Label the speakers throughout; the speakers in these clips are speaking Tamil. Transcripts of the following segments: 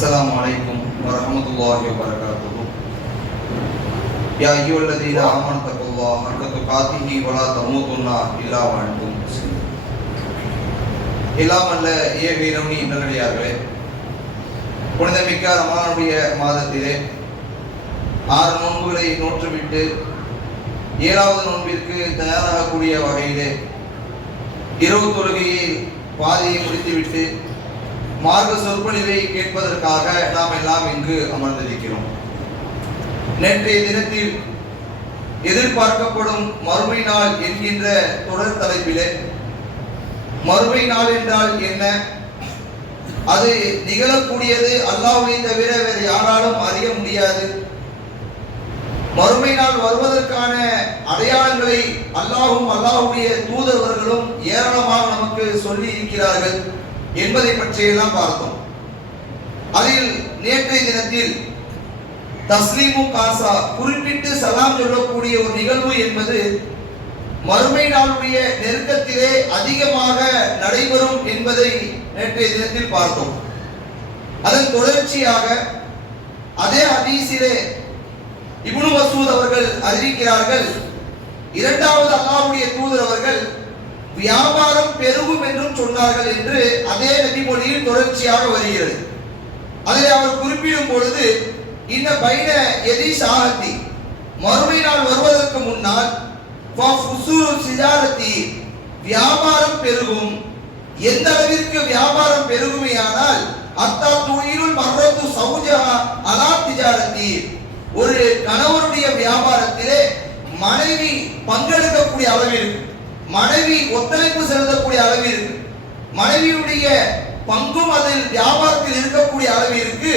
Speaker 1: السلام عليكم ورحمة الله وبركاته يا أيها الذين آمنوا اتقوا الله حق تقاته ولا تموتن إلا وأنتم مسلمون எல்லாம் அல்ல ஏக இறைவனி நல்லடியார்களே புனிதமிக்க ரமணனுடைய மாதத்திலே ஆறு நோன்புகளை நோற்றுவிட்டு ஏழாவது நோன்பிற்கு தயாராகக்கூடிய வகையிலே இரவு தொழுகையை பாதையை முடித்துவிட்டு மார்க்க சொற்பொழிவை கேட்பதற்காக நாம் எல்லாம் இங்கு அமர்ந்திருக்கிறோம். நேற்றைய தினத்தில் எதிர்பார்க்கப்படும் மறுமை நாள் என்கின்ற தொடர் தலைப்பிலே மறுமை நாள் என்றால் என்ன? அது நிகழக்கூடியது அல்லாவை தவிர வேறு யாராலும் அறிய முடியாது. மறுமை நாள் வருவதற்கான அடையாளங்களை அல்லாஹும் அல்லாஹுடைய தூதரவர்களும் ஏராளமாக நமக்கு சொல்லி இருக்கிறார்கள். என்பதை பற்றியெல்லாம் பார்த்தோம். அதில் நேற்றைய தினத்தில் தஸ்லீமு காசா குறிப்பிட்டு சலாம் சொல்லக்கூடிய ஒரு நிகழ்வு என்பது மறுமை நாளுடைய நெருக்கத்திலே அதிகமாக நடைபெறும் என்பதை நேற்றைய தினத்தில் பார்த்தோம். அதன் தொடர்ச்சியாக அதே ஹதீஸிலே இப்னு மசூத் அவர்கள் அறிவிக்கிறார்கள் இரண்டாவது அல்லாவுடைய தூதர் அவர்கள் வியாபாரம் பெருகும் என்றும் சொன்னார்கள் என்று அதே நபிமொழியில் தொடர்ச்சியாக வருகிறது. அதை அவர் குறிப்பிடும் பொழுது இந்த பைன எதி சாகத்தி மறுமை நாள் வருவதற்கு முன்னால் சிஜாரத்தி வியாபாரம் பெருகும். எந்த அளவிற்கு வியாபாரம் பெருகுமையானால் அத்தா துணியுள் மர்ரத்து சௌஜா அலா திஜாரத்தி. ஒரு கணவருடைய வியாபாரத்திலே மனைவி பங்கெடுக்கக்கூடிய அளவிற்கு மனைவி ஒத்துழைப்பு செலுத்தக்கூடிய அளவிற்கு மனைவியுடைய பங்கும் அதில் வியாபாரத்தில் இருக்கக்கூடிய அளவிற்கு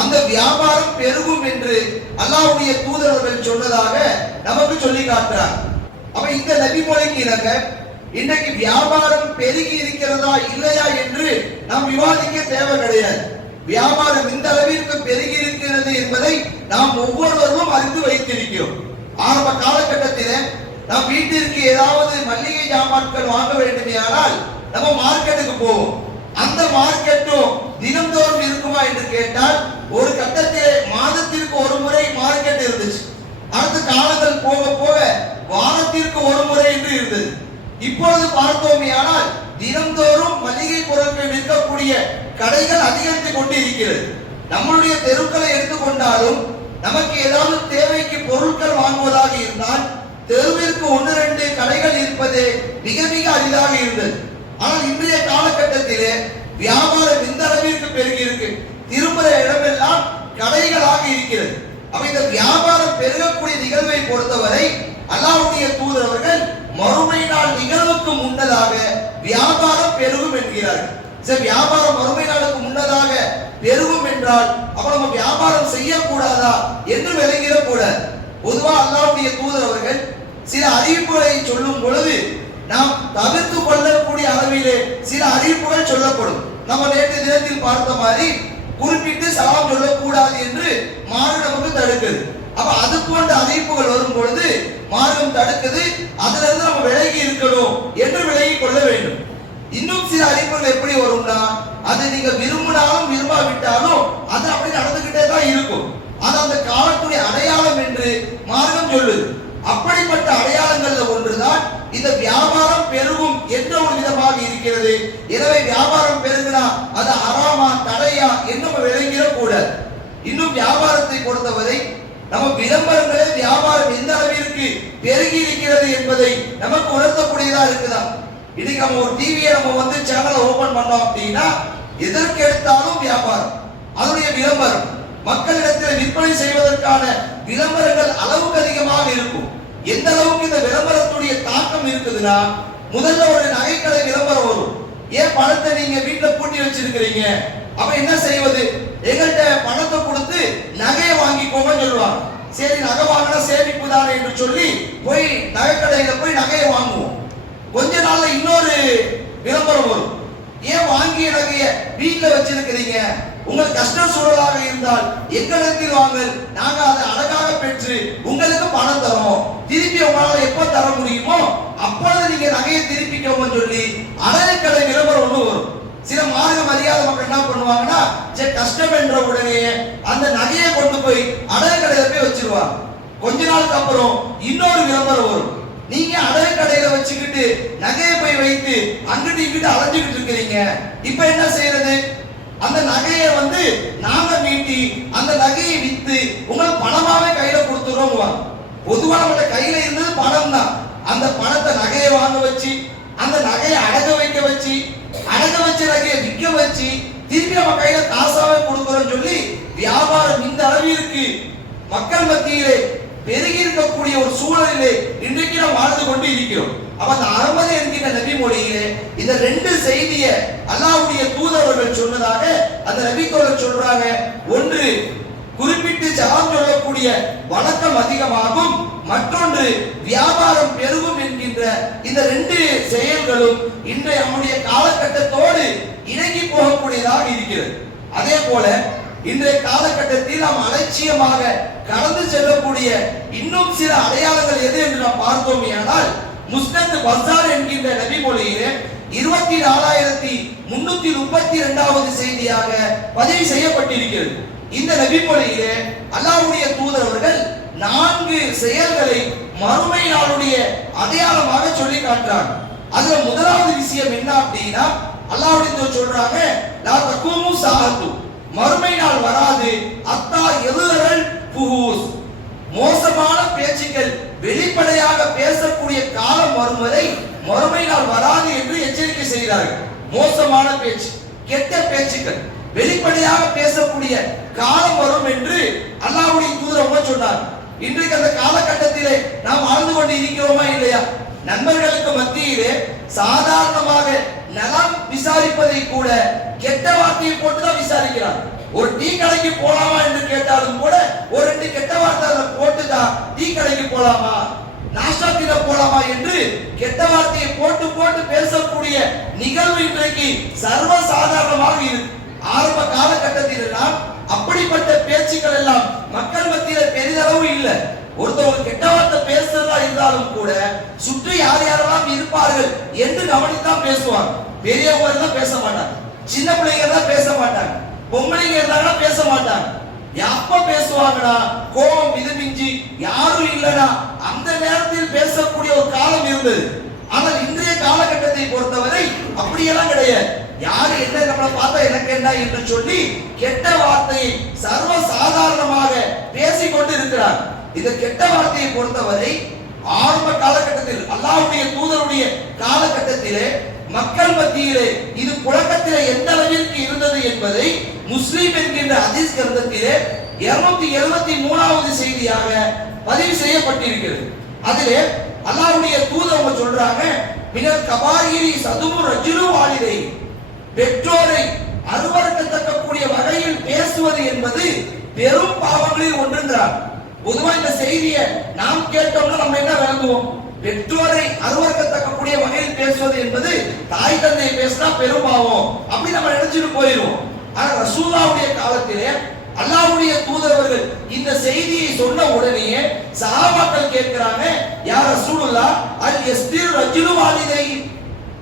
Speaker 1: அந்த வியாபாரம் பெருகும் என்று அல்லாவுடைய தூதரவர்கள் சொன்னதாக நமக்கு சொல்லி காட்டுறார் அப்ப இந்த நபிமொழிக்கு இணங்க இன்றைக்கு வியாபாரம் பெருகி இருக்கிறதா இல்லையா என்று நாம் விவாதிக்க தேவை கிடையாது. வியாபாரம் இந்த அளவிற்கு பெருகி இருக்கிறது என்பதை நாம் ஒவ்வொருவரும் அறிந்து வைத்திருக்கிறோம். ஆரம்ப காலகட்டத்திலே நாம் வீட்டிற்கு ஏதாவது மல்லிகை ஜாமான்கள் வாங்க வேண்டுமேயானால் நம்ம மார்க்கெட்டுக்கு போவோம். அந்த மார்க்கெட்டும் தினந்தோறும் இருக்குமா என்று கேட்டால் ஒரு கட்டத்திலே மாதத்திற்கு ஒரு முறை மார்க்கெட் இருந்துச்சு. அடுத்த காலங்கள் போக போக வாரத்திற்கு ஒரு முறை என்று இருந்தது. இப்பொழுது பார்த்தோமேயானால் தினந்தோறும் மளிகை பொருட்கள் விற்கக்கூடிய கடைகள் அதிகரித்துக் கொண்டு இருக்கிறது நம்மளுடைய தெருக்களை எடுத்துக்கொண்டாலும் நமக்கு ஏதாவது தேவைக்கு பொருட்கள் வாங்குவதாக இருந்தால் தெருவிற்கு ஒன்று ரெண்டு கடைகள் இருப்பது மிக மிக அரிதாக இருந்தது. ஆனால் இன்றைய காலகட்டத்திலே வியாபாரம் இந்த அளவிற்கு பெருகி இருக்கு திரும்புகிற இடமெல்லாம் கடைகளாக இருக்கிறது. அப்ப இந்த வியாபாரம் பெருகக்கூடிய நிகழ்வை பொறுத்தவரை அல்லாவுடைய தூதர் அவர்கள் மறுமை நாள் நிகழ்வுக்கு முன்னதாக வியாபாரம் பெருகும் என்கிறார்கள். சரி வியாபாரம் மறுமை நாளுக்கு முன்னதாக பெருகும் என்றால் அப்ப நம்ம வியாபாரம் செய்யக்கூடாதா? என்று விளங்கிட கூட பொதுவா அல்லாவுடைய தூதர் அவர்கள் சில அறிவிப்புகளை சொல்லும் பொழுது நாம் தவிர்த்து கொள்ளக்கூடிய அளவிலே சில அறிவிப்புகள் சொல்லப்படும். நம்ம நேற்று தினத்தில் பார்த்த மாதிரி குறிப்பிட்டு சாபம் சொல்லக்கூடாது என்று மாறு நமக்கு தடுக்குது. அப்ப அது போன்ற அறிவிப்புகள் வரும் பொழுது மார்க்கம் தடுக்குது அதுல இருந்து நம்ம விலகி இருக்கணும் என்று விலகி கொள்ள வேண்டும். இன்னும் சில அறிவிப்புகள் எப்படி வரும்னா அது நீங்க விரும்பினாலும் விரும்பாவிட்டாலும் அது அப்படி நடந்துகிட்டே தான் இருக்கும். அது அந்த காலத்துடைய அடையாளம் என்று மார்க்கம் சொல்லுது. அப்படிப்பட்ட அடையாளங்கள்ல ஒன்றுதான் இந்த வியாபாரம் பெருகும் என்ற ஒரு விதமாக இருக்கிறது. எனவே வியாபாரம் பெருகுனா அது அறாமா தடையா என்னும் நம்ம விளங்கிட கூடாது. இன்னும் வியாபாரத்தை பொறுத்தவரை நம்ம விளம்பரங்களே வியாபாரம் எந்த அளவிற்கு பெருகி இருக்கிறது என்பதை நமக்கு உணர்த்தக்கூடியதா இருக்குதா இன்னைக்கு நம்ம ஒரு டிவியை நம்ம வந்து சேனலை ஓபன் பண்ணோம் அப்படின்னா எதற்கு எடுத்தாலும் வியாபாரம் அதனுடைய விளம்பரம். மக்களிடத்தில் விற்பனை செய்வதற்கான விளம்பரங்கள் அளவுக்கு அதிகமாக இருக்கும். எந்த அளவுக்கு இந்த விளம்பரத்துடைய தாக்கம் இருக்குதுன்னா முதல்ல ஒரு நகைக்கடை விளம்பரம் வரும். ஏன் பணத்தை நீங்க வீட்டுல பூட்டி வச்சிருக்கிறீங்க? அப்ப என்ன செய்வது? எங்கள்கிட்ட பணத்தை கொடுத்து நகையை வாங்கிக்கோங்கன்னு சொல்லுவாங்க. சரி நகை வாங்கினா சேமிப்பு தானே என்று சொல்லி போய் நகைக்கடையில போய் நகையை வாங்குவோம். கொஞ்ச நாள்ல இன்னொரு விளம்பரம் வரும். வாங்கிய நகைய வீட்டுல வச்சிருக்கிறீங்க. உங்கள் கஷ்ட சூழலாக இருந்தால் எங்களிடத்தில் வாங்கள் நாங்க அதை அழகாக பெற்று உங்களுக்கு பணம் தரோம். திருப்பி உங்களால எப்ப தர முடியுமோ அப்பொழுது நீங்க நகையை திருப்பிக்கோங்கன்னு சொல்லி அழகுக்கடை கடை விளம்பரம் ஒண்ணு வரும். சில மார்க்கம் அறியாத மக்கள் என்ன பண்ணுவாங்கன்னா சரி கஷ்டம் என்ற உடனே அந்த நகையை கொண்டு போய் அழகு கடையில போய் வச்சிருவாங்க. கொஞ்ச நாளுக்கு அப்புறம் இன்னொரு விளம்பரம் வரும். நீங்க அடகு கடையில வச்சுக்கிட்டு நகையை போய் வைத்து அங்கிட்டு இங்கிட்டு அலைஞ்சுக்கிட்டு இருக்கிறீங்க. இப்ப என்ன செய்யறது? அந்த நகையை வந்து நாங்க மீட்டி அந்த நகையை வித்து உங்களுக்கு பணமாவே கையில கொடுத்துருவோம் பொதுவா நம்மளோட கையில இருந்தது பணம் தான். அந்த பணத்தை நகையை வாங்க வச்சு அந்த நகையை அடக வைக்க வச்சு அடக வச்ச நகையை விற்க வச்சு திருப்பி நம்ம கையில காசாவே கொடுக்குறோம் சொல்லி வியாபாரம் இந்த அளவிற்கு மக்கள் மத்தியிலே பெருகி இருக்கக்கூடிய ஒரு சூழலிலே இன்றைக்கு நாம் வாழ்ந்து கொண்டு இருக்கிறோம். அப்ப அந்த அறுபது என்கின்ற நபி மொழியிலே இந்த ரெண்டு செய்திய அல்லாவுடைய தூதரவர்கள் சொன்னதாக அந்த நபித்தோழர் சொல்றாங்க. ஒன்று குறிப்பிட்டு ஜாம் சொல்லக்கூடிய வழக்கம் அதிகமாகும். மற்றொன்று வியாபாரம் பெருகும் என்கின்ற இந்த ரெண்டு செயல்களும் இன்றைய நம்முடைய காலகட்டத்தோடு இணங்கி போகக்கூடியதாக இருக்கிறது. அதே போல இன்றைய காலகட்டத்தில் நாம் அலட்சியமாக கடந்து செல்லக்கூடிய இன்னும் சில அடையாளங்கள் எது என்று நாம் பார்த்தோம் ஆனால் முஸ்தத் பசார் என்கின்ற நபி மொழியிலே இருபத்தி நாலாயிரத்தி முன்னூத்தி முப்பத்தி இரண்டாவது செய்தியாக பதிவு செய்யப்பட்டிருக்கிறது. இந்த நபி மொழியிலே அல்லாவுடைய தூதரவர்கள் நான்கு செயல்களை மறுமை நாளுடைய அடையாளமாக சொல்லி காட்டுறாங்க அதுல முதலாவது விஷயம் என்ன அப்படின்னா அல்லாவுடைய சொல்றாங்க நான் தக்குவமும் சாகத்தும் மறுமை நாள் வராது. அத்தா எதிரல் புகூஸ். மோசமான பேச்சுக்கள் வெளிப்படையாக பேசக்கூடிய காலம் வரும் வரை மறுமை நாள் வராது என்று எச்சரிக்கை செய்கிறார்கள். மோசமான பேச்சு கெட்ட பேச்சுக்கள் வெளிப்படையாக பேசக்கூடிய காலம் வரும் என்று அல்லாஹ்வுடைய தூதரவங்க சொன்னார். இன்றைக்கு அந்த காலகட்டத்திலே நாம் வாழ்ந்து கொண்டு இருக்கிறோமா இல்லையா? நண்பர்களுக்கு மத்தியிலே சாதாரணமாக நலம் விசாரிப்பதை கூட கெட்ட வார்த்தையை போட்டுதான் விசாரிக்கிறான் விசாரிக்கிறார். ஒரு டீ கடைக்கு போலாமா என்று கேட்டாலும் கூட ஒரு ரெண்டு கெட்ட வார்த்தை அதுல போட்டுதான் டீ கடைக்கு போலாமா நாஷ்டா போலாமா என்று கெட்ட வார்த்தையை போட்டு போட்டு பேசக்கூடிய நிகழ்வு இன்றைக்கு சர்வ சாதாரணமாக இருக்கு ஆரம்ப காலகட்டத்தில் எல்லாம் அப்படிப்பட்ட பேச்சுக்கள் எல்லாம் மக்கள் மத்தியில பெரிதளவு இல்லை. ஒருத்தவங்க கெட்ட வார்த்தை பேசுறதா இருந்தாலும் கூட சுற்றி யார் யாரெல்லாம் இருப்பார்கள் என்று கவனித்தான் பேசுவாங்க. பெரியவங்க தான் பேச மாட்டாங்க. சின்ன பிள்ளைங்க தான் பேச மாட்டாங்க. பொம்பளைங்க இருந்தாங்கன்னா பேச மாட்டாங்க. எப்ப பேசுவாங்கடா? கோபம் மிதமிஞ்சி யாரும் இல்லடா. அந்த நேரத்தில் பேசக்கூடிய ஒரு காலம் இருந்தது. ஆனால் இன்றைய காலகட்டத்தை பொறுத்தவரை அப்படியெல்லாம் கிடையாது. யாரு என்ன நம்மளை பார்த்தா எனக்கு என்ன என்று சொல்லி கெட்ட வார்த்தையை சர்வ சாதாரணமாக பேசிக்கொண்டு இருக்கிறார். இந்த கெட்ட வார்த்தையை பொறுத்தவரை ஆரம்ப காலகட்டத்தில் அல்லாவுடைய தூதருடைய காலகட்டத்திலே மக்கள் மத்தியிலே இது புழக்கத்திலே எந்த அளவிற்கு இருந்தது என்பதை முஸ்லிம் என்கின்ற அதீஸ் கிரந்தத்திலே இருநூத்தி எழுபத்தி மூணாவது செய்தியாக பதிவு செய்யப்பட்டிருக்கிறது. அதிலே அல்லாஹ்வுடைய தூதர் அவங்க சொல்றாங்க மினர் கபாயிரி சதுமு ரஜுலு வாலிதை. பெற்றோரை அருவருக்கத்தக்கக்கூடிய வகையில் பேசுவது என்பது பெரும் பாவங்களில் ஒன்றுங்கிறார். பொதுவா இந்த செய்தியை நாம் கேட்டோம்னா நம்ம என்ன விளங்குவோம்? பெற்றோரை அருவருக்கத்தக்கக்கூடிய வகையில் பேசுவது என்பது தாய் தந்தை பேசினா பெரும் பாவம். அப்படி நம்ம நினைச்சிட்டு போயிடுவோம். ஆனா ரசூல்லாவுடைய காலத்திலே அல்லாவுடைய தூதரவர்கள் இந்த செய்தியை சொன்ன உடனேயே சஹாபாக்கள் கேட்கிறாங்க யார் ரசூலுல்லா அல் எஸ்திர் ரஜுலு வாலிதை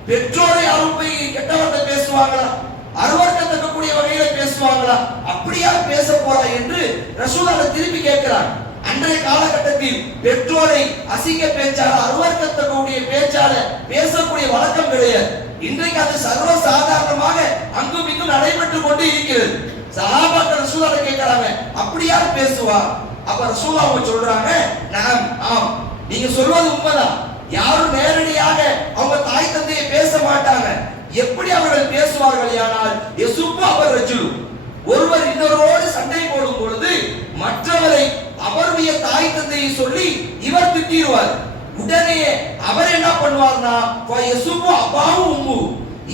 Speaker 1: பெற்றோரை யாரும் போய் பேசுவாங்களா? அருவர்க்கத்தக்கக்கூடிய வகையில பேசுவாங்களா? அப்படியா பேச போறா என்று ரசூலாவை திருப்பி கேட்கிறாங்க. அன்றைய காலகட்டத்தில் பெற்றோரை அசிங்க பேச்சால அருவர்க்கத்தக்கக்கூடிய பேச்சால பேசக்கூடிய வழக்கம் கிடையாது. இன்றைக்கு அது சர்வ சாதாரணமாக அங்கும் இங்கும் நடைபெற்றுக் கொண்டு இருக்கிறது. சகாபாக்கள் ரசூலாவை கேட்கிறாங்க அப்படியா பேசுவா? அப்ப ரசூலா அவங்க சொல்றாங்க நாம் ஆம். நீங்க சொல்வது உண்மைதான். யாரும் நேரடியாக அவங்க தாய் தந்தையை பேச மாட்டாங்க. எப்படி அவர்கள் பேசுவார்கள் ஆனால் எசுப்பு அவர் ரஜுலு. ஒருவர் இன்னொருவரோடு சண்டை போடும் பொழுது மற்றவரை அவருடைய தாய் தந்தையை சொல்லி இவர் திட்டிடுவார். உடனே அவர் என்ன பண்ணுவார்னா அப்பாவும் உம்மு.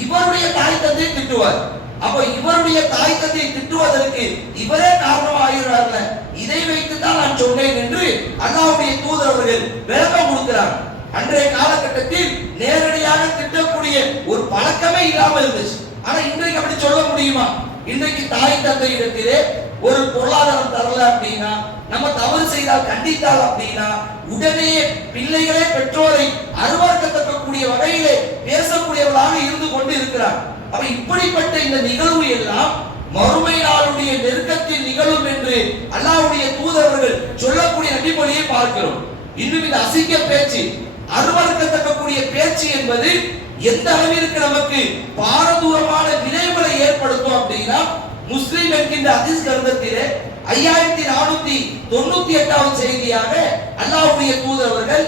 Speaker 1: இவருடைய தாய் தந்தையை திட்டுவார். அப்ப இவருடைய தாய் தந்தையை திட்டுவதற்கு இவரே காரணம் ஆகிறார்ல இதை வைத்து தான் நான் சொன்னேன் என்று அல்லாவுடைய தூதரவர்கள் விளக்கம் கொடுக்கிறார். அன்றைய காலகட்டத்தில் நேரடியாக திட்டக்கூடிய ஒரு பழக்கமே இல்லாமல் இருந்துச்சு. ஆனா இன்றைக்கு அப்படி சொல்ல முடியுமா? இன்றைக்கு தாய் தந்தை இடத்திலே ஒரு பொருளாதாரம் தரல அப்படின்னா நம்ம தவறு செய்தால் கண்டித்தால் அப்படின்னா உடனே பிள்ளைகளே பெற்றோரை அருவறுக்கத்தக்கக்கூடிய வகையிலே பேசக்கூடியவர்களாக இருந்து கொண்டு இருக்கிறார்.
Speaker 2: அப்ப இப்படிப்பட்ட இந்த நிகழ்வு எல்லாம் மறுமை நாளுடைய நெருக்கத்தில் நிகழும் என்று அல்லாவுடைய தூதரர்கள் சொல்லக்கூடிய நபிமொழியை பார்க்கிறோம். இன்னும் இந்த அசிங்க பேச்சு அருவறுக்கத்தக்கக்கூடிய பேச்சு என்பது எந்த அளவிற்கு நமக்கு பாரதூரமான விளைவுகளை ஏற்படுத்தும் அப்படின்னா முஸ்லிம் என்கின்ற அதிஸ் கிரந்தத்திலே ஐயாயிரத்தி நானூத்தி தொண்ணூத்தி எட்டாவது செய்தியாக அல்லாஹ்வுடைய தூதரவர்கள்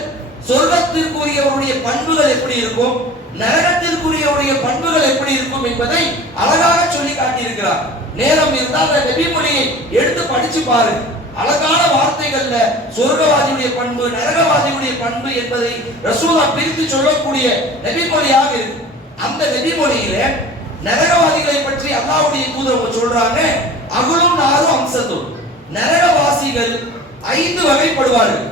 Speaker 2: சொர்க்கத்திற்குரியவருடைய பண்புகள் எப்படி இருக்கும் நரகத்திற்குரியவருடைய பண்புகள் எப்படி இருக்கும் என்பதை அழகாக சொல்லி காட்டியிருக்கிறார். நேரம் இருந்தால் அந்த நெபிமொழியை எடுத்து படிச்சு பாரு. அழகான வார்த்தைகள்ல சொர்க்கவாதியுடைய பண்பு நரகவாதியுடைய பண்பு என்பதை ரசூலா பிரித்து சொல்லக்கூடிய நெபிமொழியாக இருக்கு. அந்த நபிமொழியில நரகவாதிகளை பற்றி அல்லாவுடைய தூதர் சொல்றாங்க. அகுலும் நாரும் அம்சத்தும். நரகவாசிகள் ஐந்து வகைப்படுவார்கள்.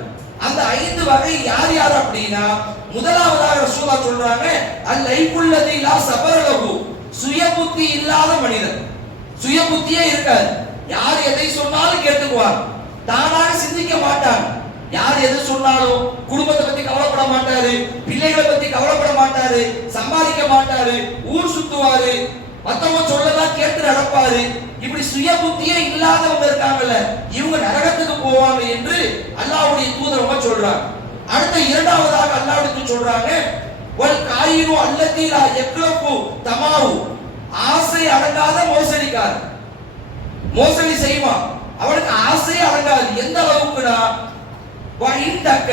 Speaker 2: அந்த ஐந்து வகை யார் யார் அப்படின்னா முதலாவதாக ரசூலா சொல்றாங்க அல் லைஃபுல்லதி லா சபரலகு சுய புத்தி இல்லாத மனிதன். சுய புத்தியே இருக்காது. யார் எதை சொன்னாலும் கேட்டுக்குவார் தானாக சிந்திக்க மாட்டான். யார் எது சொன்னாலும் குடும்பத்தை பத்தி கவலைப்பட மாட்டாரு பிள்ளைகளை பத்தி கவலைப்பட மாட்டாரு சம்பாதிக்க மாட்டாரு ஊர் சுத்துவாரு. மத்தவங்க சொல்லலாம் கேட்டு நடப்பாரு. இப்படி சுய புத்தியே இல்லாதவங்க இருக்காங்கல்ல இவங்க நரகத்துக்கு போவாங்க என்று அல்லாவுடைய தூதரவங்க சொல்றாங்க. அடுத்த இரண்டாவதாக அல்லாவுக்கு சொல்றாங்க ஒரு காயினும் அல்லத்தீலா எக்லப்பு தமாவு. ஆசை அடங்காத மோசடிக்கார் மோசடி செய்வான். அவனுக்கு ஆசையே அடங்காது. எந்த அளவுக்குனா வழியும் தக்க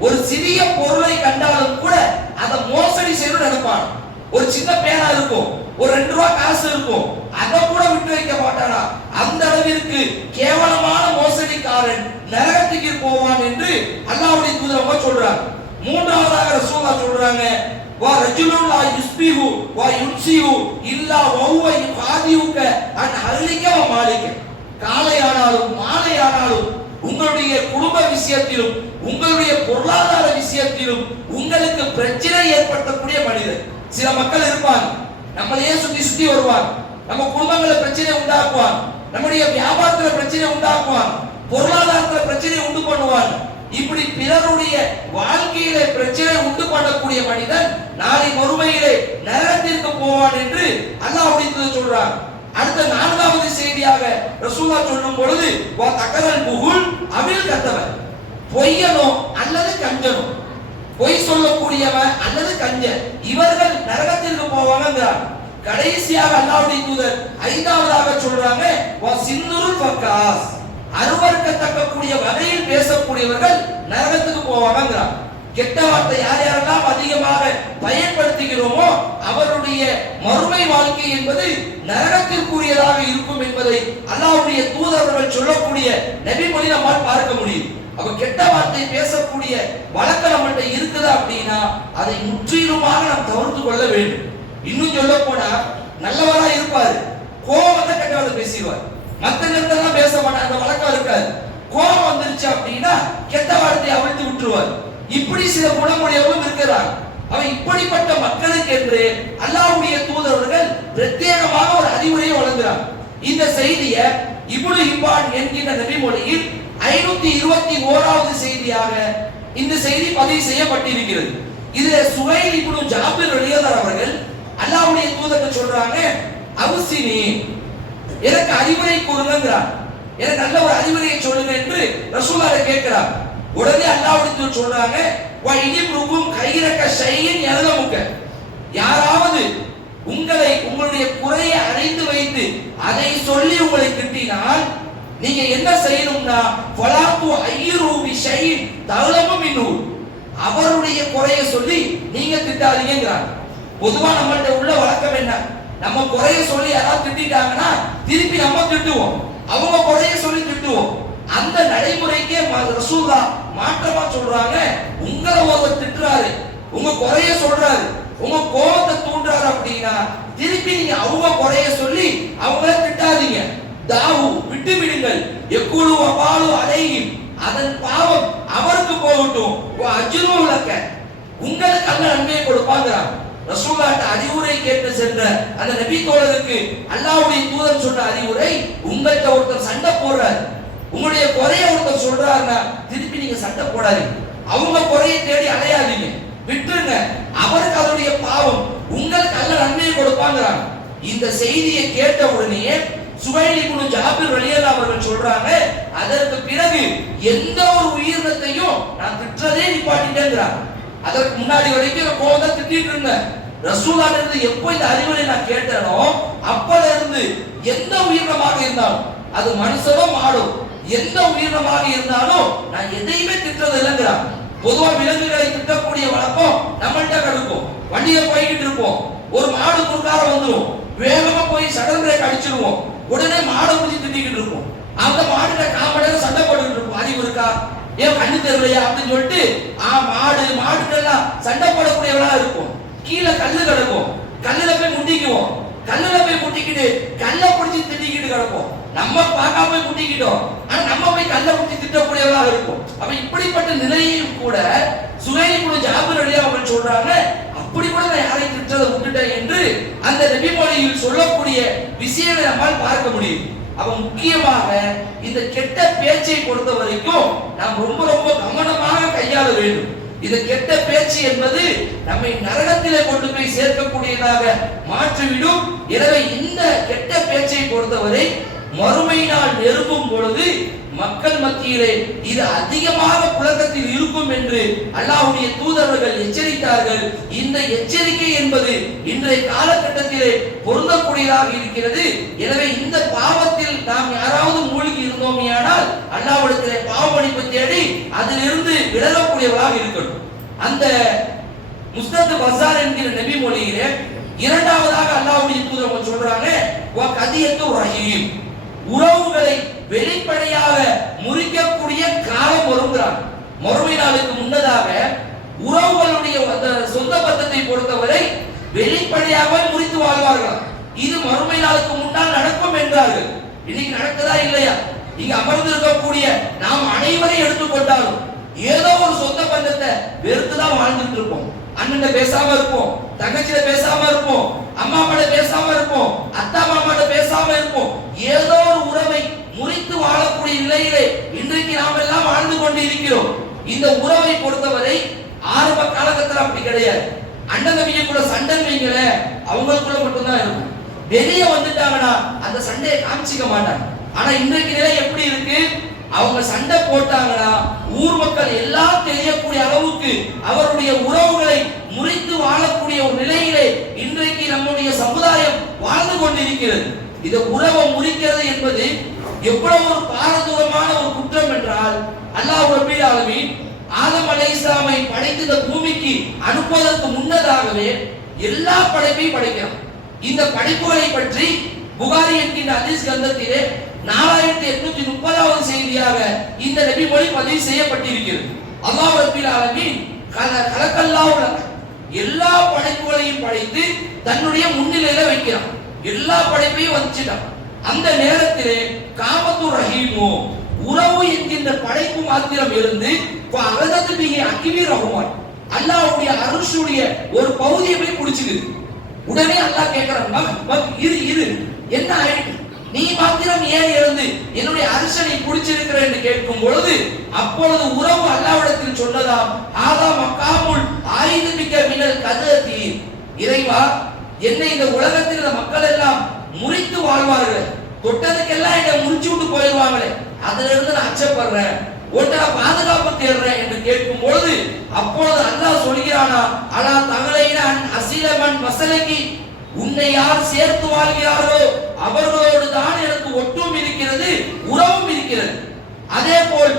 Speaker 2: ஒரு சிறிய பொருளை கண்டாலும் கூட அதை மோசடி செய்யணும் நினைப்பான் ஒரு சின்ன பேனா இருக்கும் ஒரு ரெண்டு ரூபா காசு இருக்கும் அதை கூட விட்டு வைக்க மாட்டானா? அந்த அளவிற்கு கேவலமான மோசடிக்காரன் நரகத்துக்கு போவான் என்று அல்லாவுடைய தூதரவங்க சொல்றாங்க. மூன்றாவதாக ரசூலா சொல்றாங்க வா ரஜுலுல்லா யுஸ்பிஹு வா யுன்சிஹு இல்லா வஹுவ யுகாதியுக அன் அஹ்லிக வ மாலிக காலை ஆனாலும் மாலை ஆனாலும் உங்களுடைய குடும்ப விஷயத்திலும் உங்களுடைய பொருளாதார விஷயத்திலும் உங்களுக்கு பிரச்சனை ஏற்படுத்தக்கூடிய மனிதர். சில மக்கள் இருப்பாங்க. நம்மளையே சுத்தி சுத்தி வருவாங்க? நம்ம குடும்பங்கள பிரச்சனை உண்டாக்குவாங்க. நம்முடைய வியாபாரத்துல பிரச்சனை உண்டாக்குவாங்க. பொருளாதாரத்துல பிரச்சனை உண்டு பண்ணுவாங்க. இப்படி பிறருடைய வாழ்க்கையில பிரச்சனை உண்டு பண்ணக்கூடிய மனிதன் நாளை மறுமையிலே நரகத்திற்கு போவான் என்று அல்லாஹ்வுடைய சொல்றான். அடுத்த நான்காவது செய்தியாக ரசூலா சொல்லும் பொழுது வா தக்கதன் புகுல் அவில் கத்தவன் பொய்யனோ அல்லது கஞ்சனோ? பொய் சொல்லக்கூடியவன் அல்லது கஞ்சன்? இவர்கள் நரகத்திற்கு போவாங்கிறார் கடைசியாக அல்லாவுடைய தூதர் ஐந்தாவதாக சொல்றாங்க வா சிந்துரு பக்காஸ் அருவருக்கத்தக்கக்கூடிய வகையில் பேசக்கூடியவர்கள் நரகத்துக்கு போவாங்கிறார் கெட்ட வார்த்தை யார் யாரெல்லாம் அதிகமாக பயன்படுத்துகிறோமோ அவருடைய மறுமை வாழ்க்கை என்பது நரகத்திற்குரியதாக இருக்கும் என்பதை அல்லாவுடைய தூதர்கள் சொல்லக்கூடிய நபிமொழி நம்மால் பார்க்க முடியும். அப்ப கெட்ட வார்த்தை பேசக்கூடிய வழக்கம் நம்மகிட்ட இருக்குதா அப்படின்னா அதை முற்றிலுமாக நாம் தவிர்த்து கொள்ள வேண்டும். இன்னும் சொல்ல போனா நல்லவரா இருப்பாரு. கோபத்தை கெட்டவரை பேசிடுவார். மத்த நேரத்தெல்லாம் பேச மாட்டார். அந்த வழக்கம் இருக்காது. கோபம் வந்துருச்சு அப்படின்னா கெட்ட வார்த்தையை அவிழ்த்து விட்டுருவார். இப்படி சில குணமுடையவரும் இருக்கிறார். அவன் இப்படிப்பட்ட மக்களுக்கு என்று அல்லாஹ்வுடைய தூதரவர்கள் பிரத்யேகமாக ஒரு அறிவுரையை வழங்குகிறார். இந்த செய்தியை இவ்வளவு இம்பான் என்கின்ற நபிமொழியில் ஐநூத்தி இருபத்தி ஓராவது செய்தியாக இந்த செய்தி பதிவு செய்யப்பட்டிருக்கிறது. இதுல சுகையில் இப்படி ஜாபில் ரலியல்லாஹு அவர்கள் அல்லாவுடைய தூதர்கள் சொல்றாங்க அவுசினி எனக்கு அறிவுரை கூறுங்கிறார் எனக்கு நல்ல ஒரு அறிவுரையை சொல்லுங்க என்று ரசூலாரை கேட்கிறார். உடனே அல்லாவுடைய சொல்றாங்க வ கையிறக்க கைரக்க ஷையின் யலமுக யாராவது உங்களை உங்களுடைய குறையை அறிந்து வைத்து அதை சொல்லி உங்களை திட்டினால் நீங்க என்ன செய்யணும்னா ஃபலாத்து ஐயரூபி பி ஷையின் இன்னும் அவருடைய குறையை சொல்லி நீங்க திட்டாதீங்கிறார் பொதுவா நம்மள்ட்ட உள்ள வழக்கம் என்ன? நம்ம குறைய சொல்லி யாராவது திட்டிட்டாங்கன்னா திருப்பி நம்ம திட்டுவோம். அவங்க குறைய சொல்லி திட்டுவோம். அந்த நடைமுறைக்கே ம- ரசூலா மாற்றமா சொல்றாங்க. உங்களை ஒருவர் திட்டுறாரு. உங்க குறைய சொல்றாரு. உங்க கோபத்தை தூண்டுறாரு அப்படின்னா திருப்பி நீங்க அவங்க குறைய சொல்லி அவங்கள திட்டாதீங்க. தாவு விட்டு விடுங்கள். எக்குழு அபாலு அலையும் அதன் பாவம் அவருக்கு போகட்டும். அஜுரு விளக்க உங்களுக்கு அல்ல நன்மையை கொடுப்பாங்கிறான். ரசூலாட்ட அறிவுரை கேட்டு சென்ற அந்த நபி தோழருக்கு அல்லாவுடைய தூதன் சொன்ன அறிவுரை உங்கள்கிட்ட ஒருத்தர் சண்டை போடுறாரு. உங்களுடைய குறைய ஒருத்தர் சொல்றாருன்னா திருப்பி நீங்க சண்டை போடாதீங்க. அவங்க குறையை தேடி அலையாதீங்க. விட்டுருங்க. அவருக்கு அதனுடைய பாவம். உங்களுக்கு அல்ல நன்மையை கொடுப்பாங்கிறாங்க. இந்த செய்தியை கேட்ட உடனே சுவைலி குழு ஜாபிர் வழியல் அவர்கள் சொல்றாங்க அதற்கு பிறகு எந்த ஒரு உயிரினத்தையும் நான் திட்டுறதே நிப்பாட்டிட்டேங்கிறாங்க அதற்கு முன்னாடி வரைக்கும் நான் கோவம் தான் திட்டிட்டு இருந்தேன். ரசூலான இருந்து எப்போ இந்த அறிவுரை நான் கேட்டேனோ அப்பல இருந்து எந்த உயிரினமாக இருந்தாலும் அது மனுஷனோ மாடும் எந்த உயிரினமாக இருந்தாலும் நான் எதையுமே திட்டுறது இல்லைங்கிறான் பொதுவா விலங்குகளை திட்டக்கூடிய வழக்கம் நம்மள்கிட்ட கிடக்கும். வண்டியில போய்கிட்டு இருப்போம். ஒரு மாடு குறுக்கார வந்துடும் வேகமா போய் சடன் பிரேக் அடிச்சிருவோம். உடனே மாடை பிடிச்சி திட்டிக்கிட்டு இருப்போம். அந்த மாடுகளை காமடையில சண்டை போட்டுக்கிட்டு இருப்போம். அறிவு இருக்கா? ஏன் கண்ணு தெரியலையா? அப்படின்னு சொல்லிட்டு ஆ மாடு மாடுக்கெல்லாம் சண்டை போடக்கூடியவளா இருக்கும் கீழே கல்லு கிடக்கும். கல்லுல போய் முட்டிக்குவோம். கல்லுல போய் முட்டிக்கிட்டு கல்லை பிடிச்சி திட்டிக்கிட்டு கிடக்கும் நம்ம பார்க்காம போய் முட்டிக்கிட்டோம் ஆனா நம்ம போய் கல்ல குட்டி திட்டக்கூடியவளாக இருக்கும் அப்ப இப்படிப்பட்ட நிலையையும் கூட சுவையை கூட ஜாபர் அழியா அவங்க சொல்றாங்க அப்படி கூட நான் யாரை திட்டதை விட்டுட்டேன் என்று அந்த நபிமொழியில் சொல்லக்கூடிய விஷயங்களை நம்மால் பார்க்க முடியும். அப்ப முக்கியமாக இந்த கெட்ட பேச்சை பொறுத்த வரைக்கும் நாம் ரொம்ப ரொம்ப கவனமாக கையாள வேண்டும். இந்த கெட்ட பேச்சு என்பது நம்மை நரகத்திலே கொண்டு போய் சேர்க்கக்கூடியதாக மாற்றிவிடும். எனவே இந்த கெட்ட பேச்சை பொறுத்தவரை மறுமை நாள் நெருங்கும் பொழுது மக்கள் மத்தியிலே இது அதிகமாக புழக்கத்தில் இருக்கும் என்று அல்லாஹுடைய தூதர்கள் எச்சரித்தார்கள். இந்த எச்சரிக்கை என்பது இன்றைய காலகட்டத்திலே பொருந்தக்கூடியதாக இருக்கிறது. எனவே இந்த பாவத்தில் நாம் யாராவது மூழ்கி இருந்தோமேயானால் அல்லாஹ்விடத்திலே பாவ தேடி அதிலிருந்து விலகக்கூடியவராக இருக்கணும் அந்த முஸ்தத் பசார் என்கிற நபி மொழியிலே இரண்டாவதாக அல்லாஹுடைய தூதர் சொல்றாங்க ரஹீம். உறவுகளை வெளிப்படையாக முறிக்கக்கூடிய காலம் வருங்கிறார் மறுமை நாளுக்கு முன்னதாக உறவுகளுடைய சொந்த பந்தத்தை பொறுத்தவரை வெளிப்படையாக முறித்து வாழ்வார்களாம். இது மறுமை நாளுக்கு முன்னால் நடக்கும் என்றார்கள். இன்னைக்கு நடக்குதா இல்லையா? இங்க அமர்ந்திருக்கக்கூடிய நாம் அனைவரையும் எடுத்துக்கொண்டாலும் ஏதோ ஒரு சொந்த பந்தத்தை வெறுத்துதான் வாழ்ந்துட்டு இருப்போம். அண்ணன் பேசாம இருப்போம். தங்கச்சியில பேசாம இருப்போம். அம்மா அம்மாட பேசாம இருப்போம். அத்தா மாமாட்ட பேசாம இருப்போம். ஏதோ ஒரு உறவை முறித்து வாழக்கூடிய நிலையிலே இன்றைக்கு நாம் எல்லாம் வாழ்ந்து கொண்டு இருக்கிறோம். இந்த உறவை பொறுத்தவரை ஆரம்ப காலகட்டத்தில் அப்படி கிடையாது. அண்ணன் தம்பியை கூட சண்டை வைங்கள அவங்களுக்குள்ள மட்டும்தான் இருக்கும். வெளிய வந்துட்டாங்கன்னா அந்த சண்டையை காமிச்சிக்க மாட்டாங்க. ஆனா இன்றைக்கு நிலை எப்படி இருக்கு? அவங்க சண்டை போட்டாங்கன்னா ஊர் மக்கள் எல்லாம் தெரியக்கூடிய அளவுக்கு அவருடைய உறவுகளை முறித்து வாழக்கூடிய ஒரு நிலையிலே இன்றைக்கு நம்முடைய சமுதாயம் வாழ்ந்து கொண்டிருக்கிறது. இந்த உறவை முறிக்கிறது என்பது எவ்வளவு ஒரு பாரதூரமான ஒரு குற்றம் என்றால் அல்லாஹ் ரபில் ஆலமீன் ஆதம் இஸ்லாமை படைத்து இந்த பூமிக்கு அனுப்புவதற்கு முன்னதாகவே எல்லா படைப்பையும் படைக்கிறான். இந்த படைப்புகளை பற்றி புகாரி என்கின்ற அதிஸ் கிரந்தத்திலே நாலாயிரத்தி எட்நூத்தி முப்பதாவது செய்தியாக இந்த நபி மொழி பதிவு செய்யப்பட்டிருக்கிறது. அல்லாஹ் ரபில் ஆலமீன் கலக்கல்லா கலக்கல்லாவுல எல்லா படைப்புகளையும் படைத்து தன்னுடைய முன்னிலையில வைக்கிறான். எல்லா படைப்பையும் வச்சுட்டான். அந்த நேரத்திலே காமத்து ரஹீமோ. உறவு என்கின்ற படைப்பு மாத்திரம் இருந்து அகதத்து நீங்க அக்கிவி ரகுமான் அல்லாவுடைய அருஷுடைய ஒரு பகுதியை போய் பிடிச்சிக்குது? உடனே அல்லாஹ் கேட்கிறான் மக் மக் இரு இரு. என்ன ஆயிட்டு நீ மாத்திரம் ஏன் எழுந்து என்னுடைய அரசனை பிடிச்சிருக்கிற என்று கேட்கும் பொழுது அப்பொழுது உறவு அல்லாவிடத்தில் சொன்னதாம் ஆதா மக்காமுல் ஆயுத மிக்க மின்னல் கதத்தி இறைவா என்னை இந்த உலகத்தில் இந்த மக்கள் எல்லாம் முறித்து வாழ்வார்கள். தொட்டதுக்கெல்லாம் என்னை முடிச்சு விட்டு போயிடுவாங்களே. அதுல இருந்து நான் அச்சப்படுறேன். ஒன்றா பாதுகாப்பு தேடுறேன் என்று கேட்கும் பொழுது அப்பொழுது அல்லாஹ் சொல்கிறானா அலா தகலைனான் அசிலமன் மசலைக்கு உன்னை யார் சேர்த்து வாழ்கிறாரோ அவர்களோடு தான் எனக்கு ஒட்டும் இருக்கிறது உறவும் இருக்கிறது. அதே போல்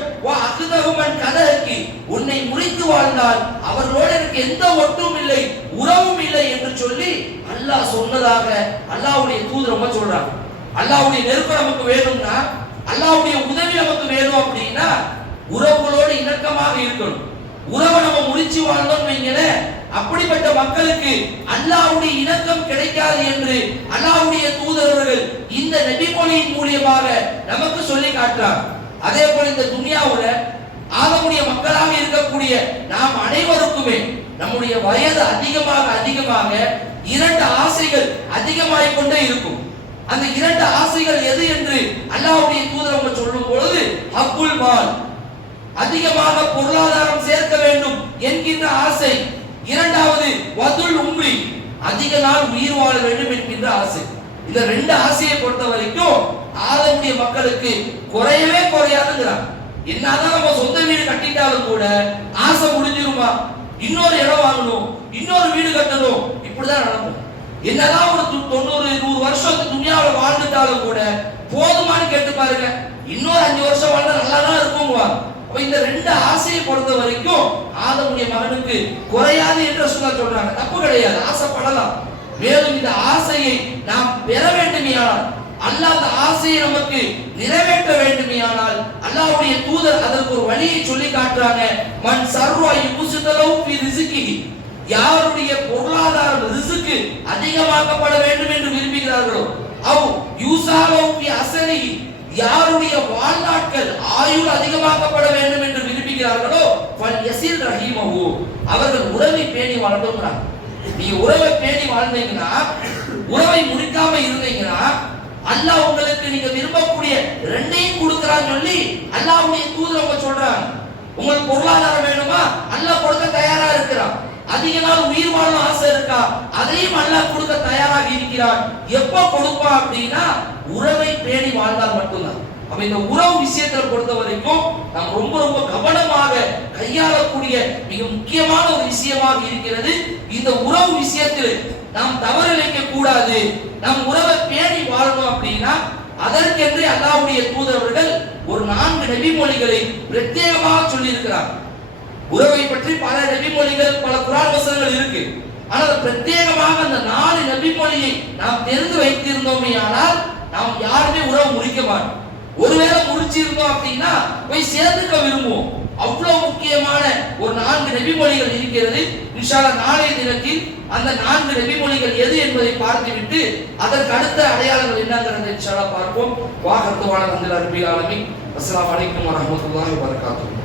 Speaker 2: அகுதகுமன் கதகி உன்னை முறித்து வாழ்ந்தால் அவர்களோடு எனக்கு எந்த ஒட்டும் இல்லை உறவும் இல்லை என்று சொல்லி அல்லாஹ் சொன்னதாக அல்லாஹ்வுடைய தூதரமா சொல்றாங்க. அல்லாவுடைய நெருக்கம் நமக்கு வேணும்னா அல்லாவுடைய உதவி நமக்கு வேணும் அப்படின்னா உறவுகளோடு இணக்கமாக இருக்கணும். உறவை நம்ம முடிச்சு வாழ்ந்தோம் வைங்களேன். அப்படிப்பட்ட மக்களுக்கு அல்லாவுடைய இணக்கம் கிடைக்காது என்று அல்லாவுடைய தூதரவர்கள் இந்த நெபிமொழியின் மூலியமாக நமக்கு சொல்லி காட்டுறாங்க. அதே போல இந்த துனியாவுல ஆதமுடைய மக்களாக இருக்கக்கூடிய நாம் அனைவருக்குமே நம்முடைய வயது அதிகமாக அதிகமாக இரண்டு ஆசைகள் அதிகமாகிக் கொண்டே இருக்கும். அந்த இரண்டு ஆசைகள் எது என்று அல்லாஹ்வுடைய தூதர் அவங்க சொல்லும் பொழுது ஹப்புல் மால். அதிகமாக பொருளாதாரம் சேர்க்க வேண்டும் என்கின்ற ஆசை. இரண்டாவது வதுல் உம்ரி. அதிக நாள் உயிர் வாழ வேண்டும் என்கின்ற ஆசை. இந்த ரெண்டு ஆசையை பொறுத்த வரைக்கும் ஆதமுடைய மக்களுக்கு குறையவே குறையாதுங்கிறான் என்னதான் நம்ம சொந்த வீடு கட்டிட்டாலும் கூட ஆசை முடிஞ்சிருமா? இன்னொரு இடம் வாங்கணும் இன்னொரு வீடு கட்டணும். இப்படிதான் நடக்கும். என்னதான் ஒரு தொண்ணூறு நூறு வருஷம் துணியாவில் வாழ்ந்துட்டாலும் கூட போதுமான்னு கேட்டு பாருங்க. இன்னொரு அஞ்சு வருஷம் வாழ்ந்தா நல்லா தான் இருக்குங்குவாங்க அப்ப இந்த ரெண்டு ஆசையை பொறுத்த வரைக்கும் ஆதமுடைய மகனுக்கு குறையாது என்று சொல்ல சொல்றாங்க. தப்பு கிடையாது. ஆசைப்படலாம். மேலும் இந்த ஆசையை நாம் பெற வேண்டுமையானால் அல்லாஹ் அந்த ஆசையை நமக்கு நிறைவேற்ற வேண்டுமையானால் அல்லாஹ்வுடைய தூதர் அதற்கு ஒரு வழியை சொல்லி காட்டுறாங்க. மண் சர்வா யுசுதலவு ஃபி ரிஸ்கிஹி யாருடைய பொருளாதார ரிசுக்கு அதிகமாக்கப்பட வேண்டும் என்று விரும்புகிறார்களோ அவ் யூசாலவு அசலி யாருடைய வாழ்நாட்கள் ஆயுள் அதிகமாக்கப்பட வேண்டும் என்று விரும்புகிறார்களோ பல் எசில் ரஹீமஹு அவர்கள் உறவை பேணி வாழ்ந்துங்கிறாங்க நீ உறவை பேணி வாழ்ந்தீங்கன்னா உறவை முடிக்காம இருந்தீங்கன்னா அல்லாஹ் உங்களுக்கு நீங்க விரும்பக்கூடிய ரெண்டையும் கொடுக்கறான்னு சொல்லி அல்லாஹ்வுடைய உடைய அவங்க சொல்றாங்க. உங்களுக்கு பொருளாதாரம் வேணுமா? அல்லாஹ் கொடுக்க தயாரா இருக்கிறான். அதிக நாள் உயிர் வாழும் ஆசை இருக்கா? அதையும் அல்லாஹ் கொடுக்க தயாராக இருக்கிறார் எப்ப கொடுப்பான் அப்படின்னா உறவை பேணி வாழ்ந்தால் மட்டும்தான். அப்ப இந்த உறவு விஷயத்தை பொறுத்த வரைக்கும் நாம் ரொம்ப ரொம்ப கவனமாக கையாளக்கூடிய மிக முக்கியமான ஒரு விஷயமாக இருக்கிறது இந்த உறவு விஷயத்தில். நாம் தவறிழைக்க கூடாது. நம் உறவை பேணி வாழணும் அப்படின்னா அதற்கென்று அல்லாவுடைய தூதரவர்கள் ஒரு நான்கு நெறிமொழிகளை பிரத்யேகமாக சொல்லியிருக்கிறார். உறவை பற்றி பல நபிமொழிகள் பல குரான் வசனங்கள் இருக்கு. ஆனால் பிரத்யேகமாக அந்த நாலு நபிமொழியை நாம் தெரிந்து வைத்திருந்தோமே ஆனால் நாம் யாருமே உறவு முடிக்க மாட்டோம். ஒருவேளை முடிச்சிருந்தோம் அப்படின்னா போய் சேர்ந்துக்க விரும்புவோம். அவ்வளவு முக்கியமான ஒரு நான்கு நபிமொழிகள் இருக்கிறது. இன்ஷால்லா நாளைய தினத்தில் அந்த நான்கு நபிமொழிகள் எது என்பதை பார்த்துவிட்டு அதற்கு அடுத்த அடையாளங்கள் என்னங்கிறத இன்ஷால்லா பார்ப்போம். வாகத்துவான அந்த அன்பில் அஸ்லாம் வலைக்கம் வரமத்துல்லாஹி வரஹ்மத்துல்லாஹி